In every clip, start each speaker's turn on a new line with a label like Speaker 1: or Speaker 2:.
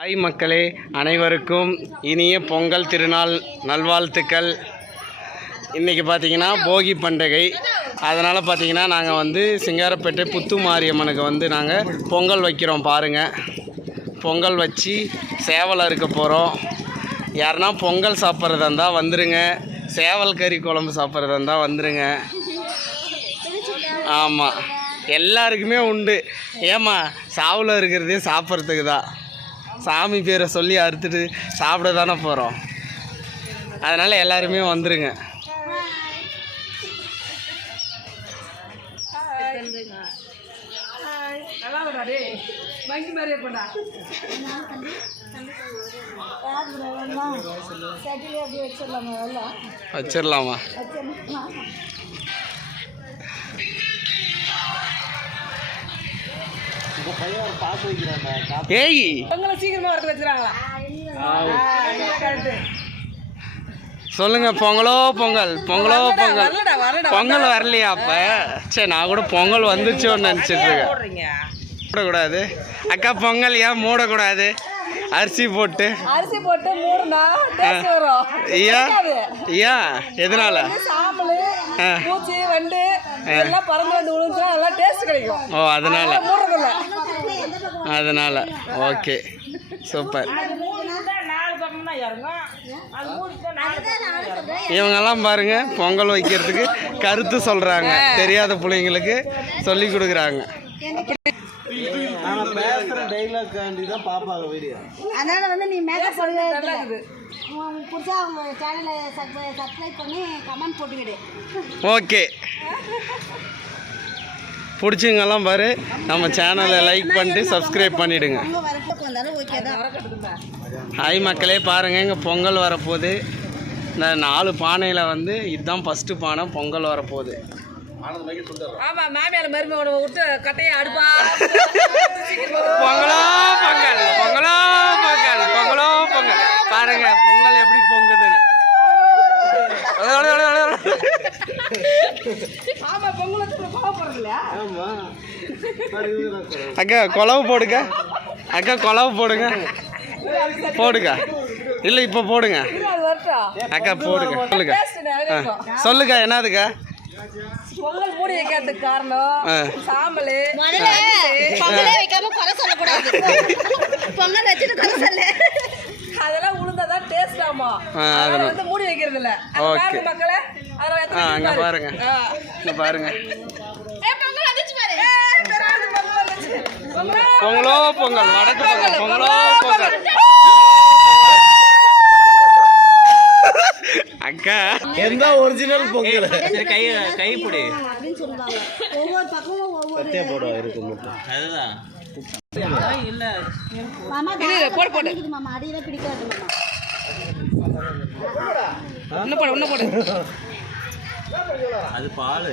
Speaker 1: Hi மக்களே அனைவருக்கும் இனிய பொங்கல் திருநாள் நல்வாழ்த்துக்கள். இன்றைக்கி பார்த்தீங்கன்னா போகி பண்டிகை. அதனால் பார்த்தீங்கன்னா நாங்கள் வந்து சிங்காரப்பேட்டை புத்து மாரியம்மனுக்கு வந்து நாங்கள் பொங்கல் வைக்கிறோம் பாருங்கள் பொங்கல் வச்சு சேவல் அறுக்க போகிறோம் யாருன்னா பொங்கல் சாப்பிட்றதா இருந்தால் வந்துடுங்க சேவல் கறி குழம்பு சாப்பிட்றதா இருந்தால் வந்துடுங்க ஆமாம் எல்லாருக்குமே உண்டு. ஏம்மா சாவில் இருக்கிறதே சாப்பிட்றதுக்கு தான் சாமி பேரை சொல்லி அறுத்துட்டு சாப்பிட தானே போகிறோம் அதனால் எல்லாருமே வந்துருங்க. வச்சிடலாமா ஏய்.
Speaker 2: பொங்கலை சீக்கிரமா வரது வச்சுறாங்களா
Speaker 1: சொல்லுங்க பொங்கலோ பொங்கல். பொங்கலோ பொங்கல். பொங்கல் வரலையா அப்ப? சரி நான் கூட பொங்கல் வந்துச்சோன்னு நினச்சிட்டு இருக்கேன். மூடக்கூடாது அக்கா பொங்கல் ஏன் மூடக்கூடாது? அரிசி போட்டு.
Speaker 2: அரிசி போட்டு மூடுனா
Speaker 1: ஏன் ஏன் எதனால.
Speaker 2: பூச்சி வண்டு எல்லாம் பறந்து வந்து விழுந்துச்சுன்னா நல்லா டேஸ்ட் கிடைக்கும்.
Speaker 1: ஓ அதனால. அதனால. ஓகே. சூப்பர்.
Speaker 2: நாலு பக்கம் தான் இறங்கும். அது மூடிட்டு நாலு
Speaker 1: இவங்கெல்லாம் பாருங்க பொங்கல் வைக்கிறதுக்கு கருத்து சொல்றாங்க. தெரியாத பிள்ளைங்களுக்கு சொல்லி கொடுக்குறாங்க.
Speaker 3: அதனால வந்து நீ மேக்கப் பண்ணவே
Speaker 2: நல்லா இருக்குது
Speaker 3: புதுசாக அவங்க சேனலை சப்ஸ்கிரைப் பண்ணி கமெண்ட் போட்டுக்கிடு.
Speaker 1: ஓகே. பிடிச்சிங்கெல்லாம் பாரு. நம்ம சேனலை லைக் பண்ணிட்டு சப்ஸ்கிரைப்
Speaker 3: தான்.
Speaker 1: ஹாய் மக்களே பாருங்கள் இங்கே பொங்கல் வரப்போகுது. இந்த நாலு பானையில் வந்து இதுதான் ஃபஸ்ட்டு பானை பொங்கல் வரப்போகுது.
Speaker 2: ஆமா மாமியார் மருமகனை விட்டு கட்டையை அடுப்பா.
Speaker 1: பொங்கலோ பொங்கல் பொங்கலோ பொங்கல் பொங்கலோ பொங்கல். பாருங்க பொங்கல் எப்படி பொங்குதுன்னு.
Speaker 2: ஆமா
Speaker 1: அக்கா குழவு போடுங்க. அக்கா குழவு போடுங்க. போடுங்க. இல்லை இப்போ போடுங்க. அக்கா போடுங்க. சொல்லுங்க. சொல்லுங்க என்னதுக்கா?
Speaker 2: பொங்கல் மூடி வைக்கிறதுக்கு காரணம்
Speaker 3: பொங்கலே வைக்காம குறை சொல்லக்கூடாது. பொங்கல் வச்சுட்டு குறை சொல்ல.
Speaker 2: அதெல்லாம் உளுந்தாதான் டேஸ்ட் ஆமா. வந்து மூடி வைக்கிறது இல்ல. மக்களே.
Speaker 1: ஆ அங்கே
Speaker 2: பாரு.
Speaker 1: பாருங்க. இங்கே பாருங்க.
Speaker 2: பொங்கல் பொங்கல்
Speaker 1: வடக்கு பொங்கல் பொங்கலோ பொங்கல் அக்கா. எந்த ஒரிஜினல் பொங்கல்?
Speaker 4: சரி கை கை பிடி.
Speaker 3: ஒவ்வொரு பக்கமும் ஒவ்வொரு
Speaker 4: அதுதான். இல்ல
Speaker 3: மாமா
Speaker 2: இரு, போடு, போடு.
Speaker 3: பிடிக்குது மாமா. அடியில பிடிக்காது மாமா.
Speaker 2: இன்னும் போடு இன்னும் போடு.
Speaker 4: அது பால்.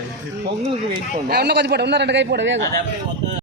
Speaker 1: பொங்கலுக்கு வெயிட் பண்ண
Speaker 2: இன்னும் கொஞ்சம் போடு. இன்னும் ரெண்டு கை போடு வேகம்
Speaker 4: அது அப்படியே ஒத்த